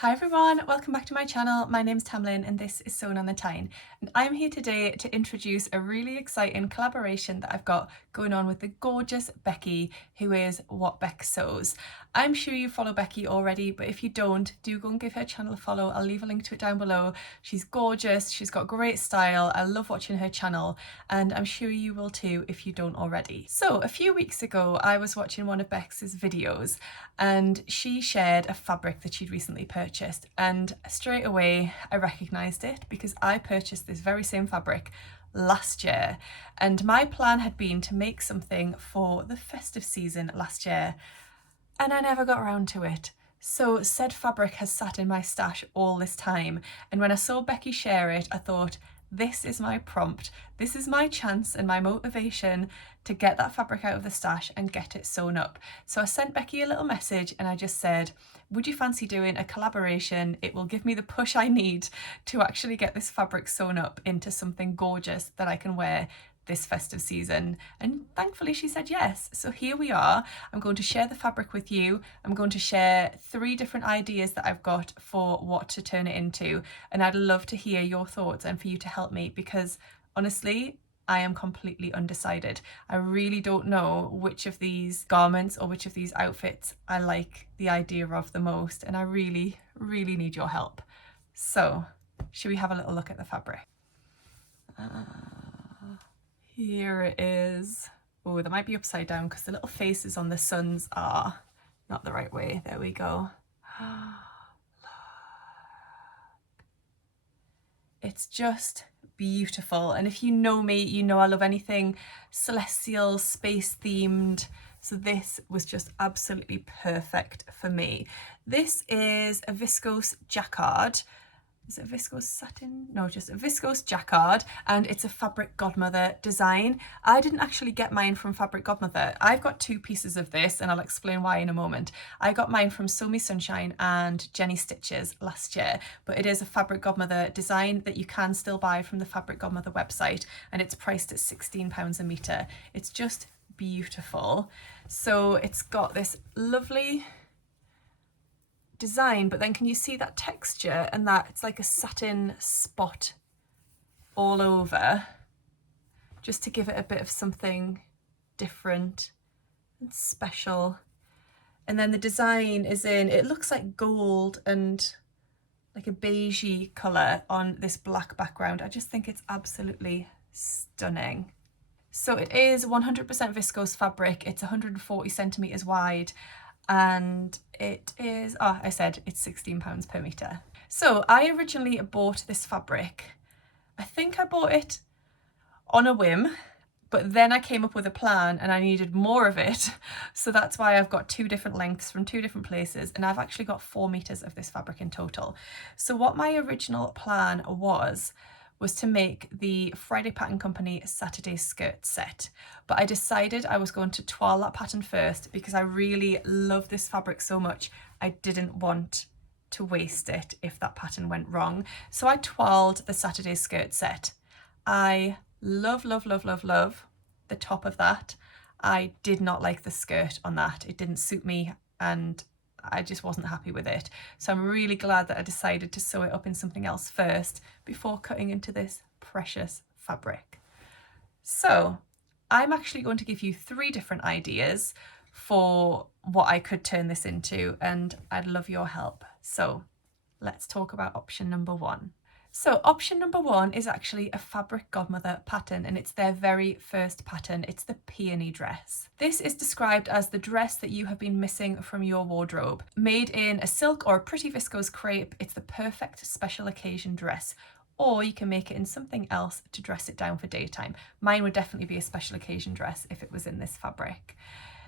Hi everyone, welcome back to my channel. My name's Tamlyn and this is Sewn on the Tyne, and I'm here today to introduce a really exciting collaboration that I've got going on with the gorgeous Becky, who is What Bec Sews. I'm sure you follow Becky already, but if you don't, do go and give her channel a follow. I'll leave a link to it down below. She's gorgeous, she's got great style, I love watching her channel, and I'm sure you will too if you don't already. So a few weeks ago I was watching one of Bec's videos and she shared a fabric that she'd recently purchased, and straight away I recognised it because I purchased this very same fabric last year, and my plan had been to make something for the festive season last year and I never got around to it. So said fabric has sat in my stash all this time, and when I saw Becky share it I thought, this is my prompt, this is my chance and my motivation to get that fabric out of the stash and get it sewn up. So I sent Becky a little message and I just said, would you fancy doing a collaboration? It will give me the push I need to actually get this fabric sewn up into something gorgeous that I can wear this festive season. And thankfully she said yes. So here we are. I'm going to share the fabric with you. I'm going to share 3 different ideas that I've got for what to turn it into, and I'd love to hear your thoughts and for you to help me, because honestly I am completely undecided. I really don't know which of these garments or which of these outfits I like the idea of the most, and I really need your help. So should we have a little look at the fabric? Here it is. Oh, that might be upside down because the little faces on the suns are not the right way. There we go. It's just beautiful, and if you know me, you know I love anything celestial, space themed, so this was just absolutely perfect for me. This is a Viscose Jacquard. Is it viscose satin? No, just a Viscose Jacquard, and it's a Fabric Godmother design. I didn't actually get mine from Fabric Godmother. I've got 2 pieces of this and I'll explain why in a moment. I got mine from Sew Me Sunshine and Jenny Stitches last year, but it is a Fabric Godmother design that you can still buy from the Fabric Godmother website, and it's priced at £16 a metre. It's just beautiful. So it's got this lovely design, but then can you see that texture and that it's like a satin spot all over, just to give it a bit of something different and special. And then the design is in, it looks like gold and like a beigey colour on this black background. I just think it's absolutely stunning. So it is 100% viscose fabric. It's 140 centimetres wide, and it is, I said it's £16 per metre. So I originally bought this fabric. I think I bought it on a whim, but then I came up with a plan and I needed more of it. So that's why I've got 2 different lengths from 2 different places, and I've actually got 4 metres of this fabric in total. So what my original plan was to make the Friday Pattern Company Saturday skirt set, but I decided I was going to toile that pattern first because I really love this fabric so much. I didn't want to waste it if that pattern went wrong. So I toiled the Saturday skirt set. I love the top of that. I did not like the skirt on that. It didn't suit me and I just wasn't happy with it. So I'm really glad that I decided to sew it up in something else first before cutting into this precious fabric. So I'm actually going to give you 3 different ideas for what I could turn this into, and I'd love your help. So let's talk about option number 1. So option number 1 is actually a Fabric Godmother pattern, and it's their very first pattern. It's the Peony dress. This is described as the dress that you have been missing from your wardrobe. Made in a silk or a pretty viscose crepe, it's the perfect special occasion dress. Or you can make it in something else to dress it down for daytime. Mine would definitely be a special occasion dress if it was in this fabric.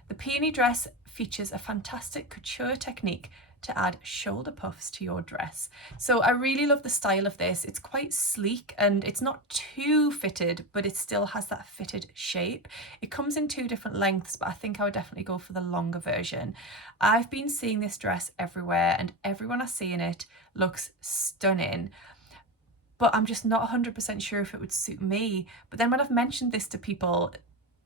The Peony dress features a fantastic couture technique to add shoulder puffs to your dress. So I really love the style of this. It's quite sleek and it's not too fitted, but it still has that fitted shape. It comes in 2 different lengths, but I think I would definitely go for the longer version. I've been seeing this dress everywhere and everyone I see in it looks stunning, but I'm just not 100% sure if it would suit me. But then when I've mentioned this to people,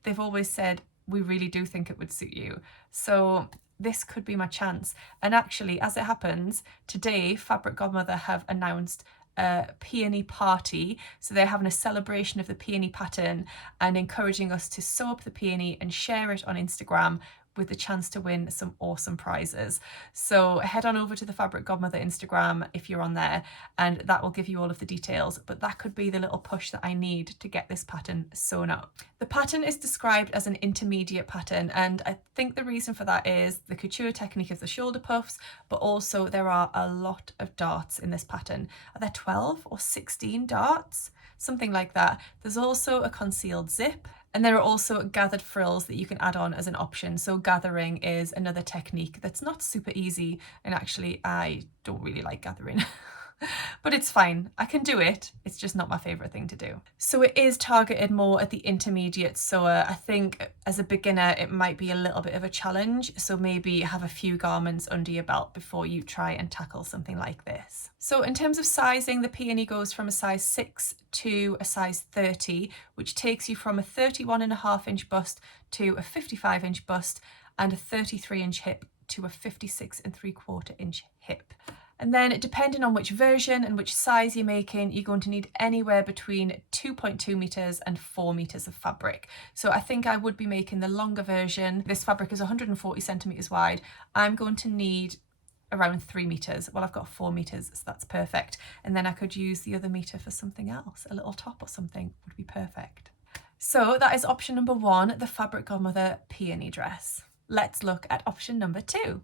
they've always said, we really do think it would suit you. So this could be my chance. And actually, as it happens, today Fabric Godmother have announced a Peony party. So they're having a celebration of the Peony pattern and encouraging us to sew up the peony and share it on Instagram with the chance to win some awesome prizes. So head on over to the Fabric Godmother Instagram if you're on there, and that will give you all of the details, but that could be the little push that I need to get this pattern sewn up. The pattern is described as an intermediate pattern, and I think the reason for that is the couture technique of the shoulder puffs, but also there are a lot of darts in this pattern. Are there 12 or 16 darts? Something like that. There's also a concealed zip, and there are also gathered frills that you can add on as an option. So gathering is another technique that's not super easy, and actually I don't really like gathering. But it's fine, I can do it, it's just not my favourite thing to do. So it is targeted more at the intermediate sewer. I think as a beginner it might be a little bit of a challenge, so maybe have a few garments under your belt before you try and tackle something like this. So in terms of sizing, the Peony goes from a size 6 to a size 30, which takes you from a 31.5-inch bust to a 55-inch bust, and a 33-inch hip to a 56.75-inch hip. And then depending on which version and which size you're making, you're going to need anywhere between 2.2 meters and 4 meters of fabric. So I think I would be making the longer version. This fabric is 140 centimeters wide. I'm going to need around 3 meters. Well, I've got 4 meters, so that's perfect. And then I could use the other meter for something else. A little top or something would be perfect. So that is option number 1, the Fabric Godmother Peony dress. Let's look at option number 2.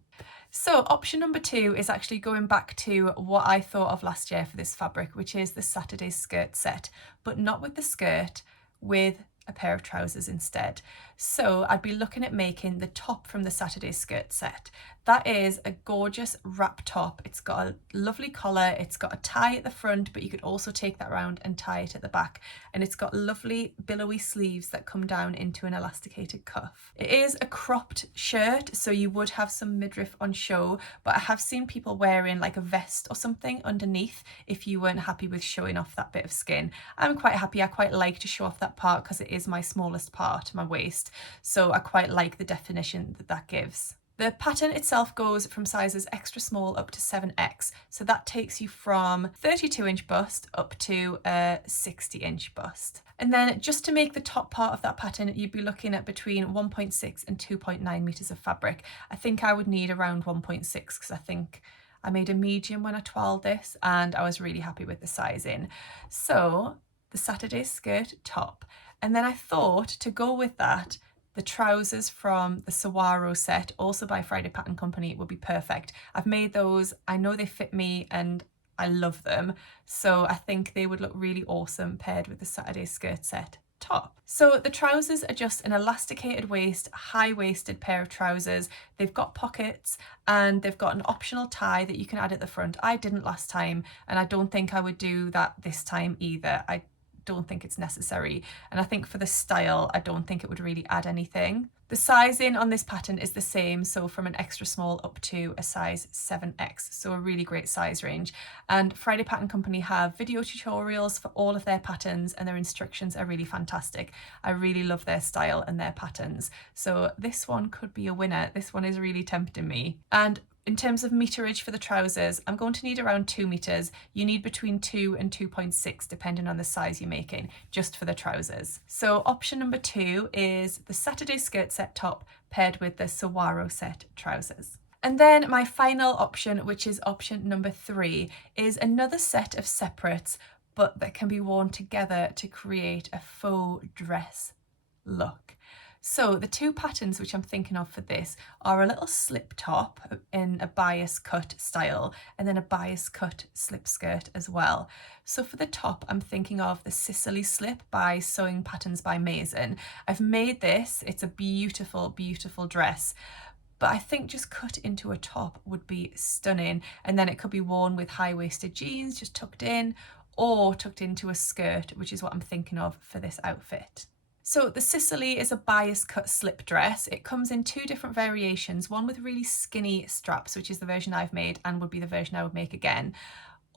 So option number 2 is actually going back to what I thought of last year for this fabric, which is the Saturday skirt set, but not with the skirt, with a pair of trousers instead. So I'd be looking at making the top from the Saturday skirt set. That is a gorgeous wrap top. It's got a lovely collar, it's got a tie at the front, but you could also take that around and tie it at the back. And it's got lovely billowy sleeves that come down into an elasticated cuff. It is a cropped shirt, so you would have some midriff on show, but I have seen people wearing like a vest or something underneath if you weren't happy with showing off that bit of skin. I'm quite happy, I quite like to show off that part because it is my smallest part, my waist, so I quite like the definition that that gives. The pattern itself goes from sizes extra small up to 7X, so that takes you from 32-inch bust up to a 60-inch bust. And then just to make the top part of that pattern, you'd be looking at between 1.6 and 2.9 meters of fabric. I think I would need around 1.6 because I think I made a medium when I toiled this and I was really happy with the sizing. So the Saturday skirt top. And then I thought to go with that, the trousers from the Saguaro set, also by Friday Pattern Company, would be perfect. I've made those, I know they fit me and I love them. So I think they would look really awesome paired with the Saturday skirt set top. So the trousers are just an elasticated waist, high-waisted pair of trousers. They've got pockets and they've got an optional tie that you can add at the front. I didn't last time and I don't think I would do that this time either. I don't think it's necessary, and I think for the style I don't think it would really add anything. The sizing on this pattern is the same, so from an extra small up to a size 7X, so a really great size range. And Friday Pattern Company have video tutorials for all of their patterns and their instructions are really fantastic. I really love their style and their patterns, so this one could be a winner. This one is really tempting me. And in terms of meterage for the trousers, I'm going to need around 2 meters. You need between 2 and 2.6 depending on the size you're making, just for the trousers. So option number 2 is the Saturday skirt set top paired with the Saguaro set trousers. And then my final option, which is option number 3, is another set of separates, but that can be worn together to create a faux dress look. So the 2 patterns which I'm thinking of for this are a little slip top in a bias cut style and then a bias cut slip skirt as well. So for the top, I'm thinking of the Sicily slip by Sewing Patterns by Masin. I've made this, it's a beautiful, beautiful dress, but I think just cut into a top would be stunning, and then it could be worn with high-waisted jeans just tucked in, or tucked into a skirt, which is what I'm thinking of for this outfit. So the Sicily is a bias cut slip dress. It comes in 2 different variations, one with really skinny straps, which is the version I've made and would be the version I would make again,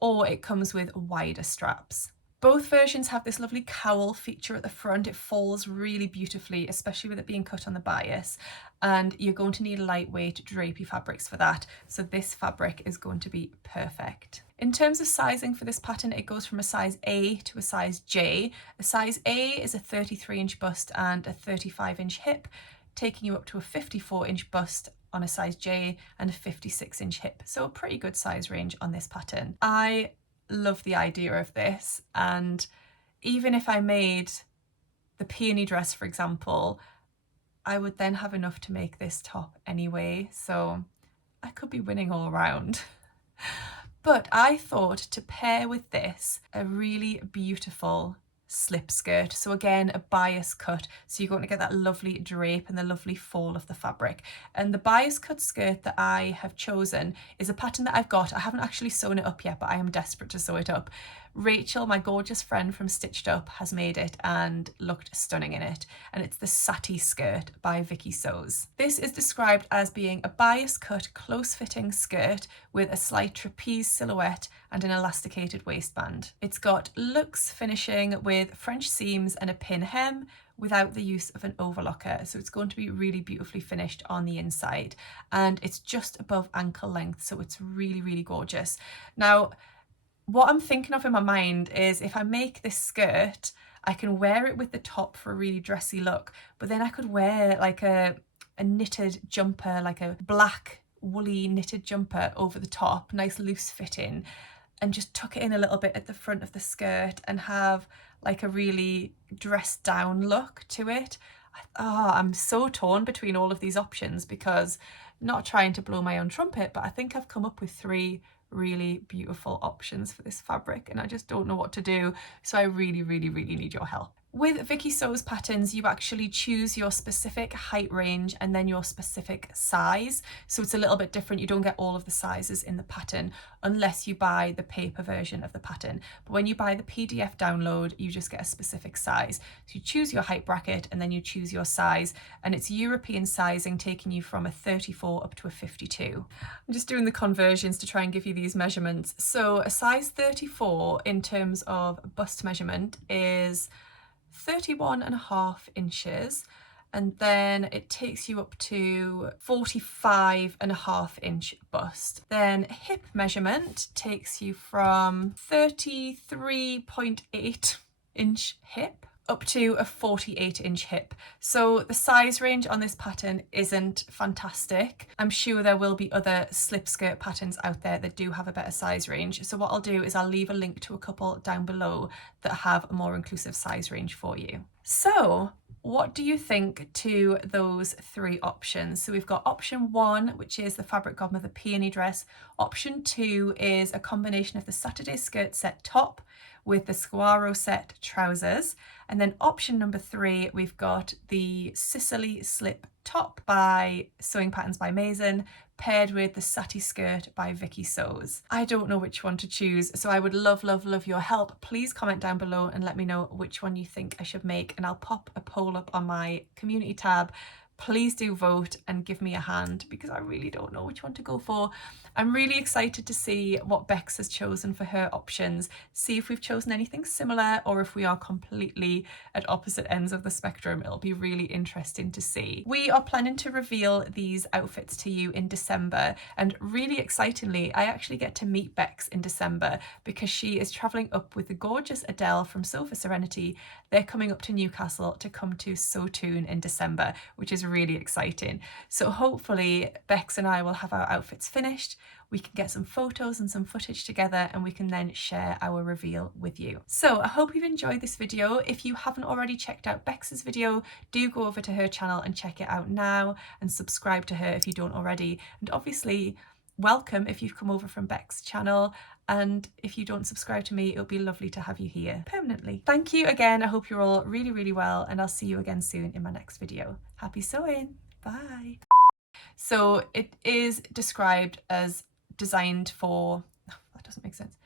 or it comes with wider straps. Both versions have this lovely cowl feature at the front. It falls really beautifully, especially with it being cut on the bias, and you're going to need lightweight drapey fabrics for that, so this fabric is going to be perfect. In terms of sizing for this pattern, it goes from a size A to a size J. A size A is a 33-inch bust and a 35-inch hip, taking you up to a 54-inch bust on a size J and a 56-inch hip, so a pretty good size range on this pattern. I love the idea of this, and even if I made the Peony dress, for example, I would then have enough to make this top anyway, so I could be winning all around. But I thought to pair with this a really beautiful slip skirt, so again a bias cut, so you're going to get that lovely drape and the lovely fall of the fabric. And the bias cut skirt that I have chosen is a pattern that I've got. I haven't actually sewn it up yet, but I am desperate to sew it up. Rachel, my gorgeous friend from Stitched Up, has made it and looked stunning in it, and it's the Sati skirt by Viki Sews. This is described as being a bias cut close fitting skirt with a slight trapeze silhouette and an elasticated waistband. It's got luxe finishing with French seams and a pin hem without the use of an overlocker, so it's going to be really beautifully finished on the inside, and it's just above ankle length, so it's really gorgeous. Now, what I'm thinking of in my mind is if I make this skirt, I can wear it with the top for a really dressy look, but then I could wear like a knitted jumper, like a black woolly knitted jumper over the top, nice loose fitting, and just tuck it in a little bit at the front of the skirt and have like a really dressed down look to it. I'm so torn between all of these options, because not trying to blow my own trumpet, but I think I've come up with 3 really beautiful options for this fabric, and I just don't know what to do, so I really need your help. With Viki Sews patterns, you actually choose your specific height range and then your specific size, so it's a little bit different. You don't get all of the sizes in the pattern unless you buy the paper version of the pattern, but when you buy the PDF download, you just get a specific size. So you choose your height bracket and then you choose your size, and it's European sizing, taking you from a 34 up to a 52. I'm just doing the conversions to try and give you these measurements. So a size 34 in terms of bust measurement is 31.5 inches, and then it takes you up to 45.5 inch bust. Then hip measurement takes you from 33.8 inch hip up to a 48-inch hip. So the size range on this pattern isn't fantastic. I'm sure there will be other slip skirt patterns out there that do have a better size range. So what I'll do is I'll leave a link to a couple down below that have a more inclusive size range for you. So what do you think to those 3 options? So we've got option 1, which is the Fabric Godmother Peony dress. Option 2 is a combination of the Saturday skirt set top with the Saguaro set trousers. And then option number 3, we've got the Sicily slip top by Sewing Patterns by Masin, paired with the Sati skirt by Viki Sews. I don't know which one to choose, so I would love your help. Please comment down below and let me know which one you think I should make, and I'll pop a poll up on my community tab. Please do vote and give me a hand, because I really don't know which one to go for. I'm really excited to see what Bex has chosen for her options, see if we've chosen anything similar or if we are completely at opposite ends of the spectrum. It'll be really interesting to see. We are planning to reveal these outfits to you in December, and really excitingly, I actually get to meet Bex in December because she is travelling up with the gorgeous Adele from Sew for Serenity. They're coming up to Newcastle to come to Sew Tune in December, which is really exciting. So hopefully Bex and I will have our outfits finished, we can get some photos and some footage together, and we can then share our reveal with you. So I hope you've enjoyed this video. If you haven't already checked out Bex's video, do go over to her channel and check it out now, and subscribe to her if you don't already. And obviously, welcome if you've come over from Bec's channel, and if you don't subscribe to me, it'll be lovely to have you here permanently. Thank you again. I hope you're all really well, and I'll see you again soon in my next video. Happy sewing. Bye. So it is described as designed for, that doesn't make sense.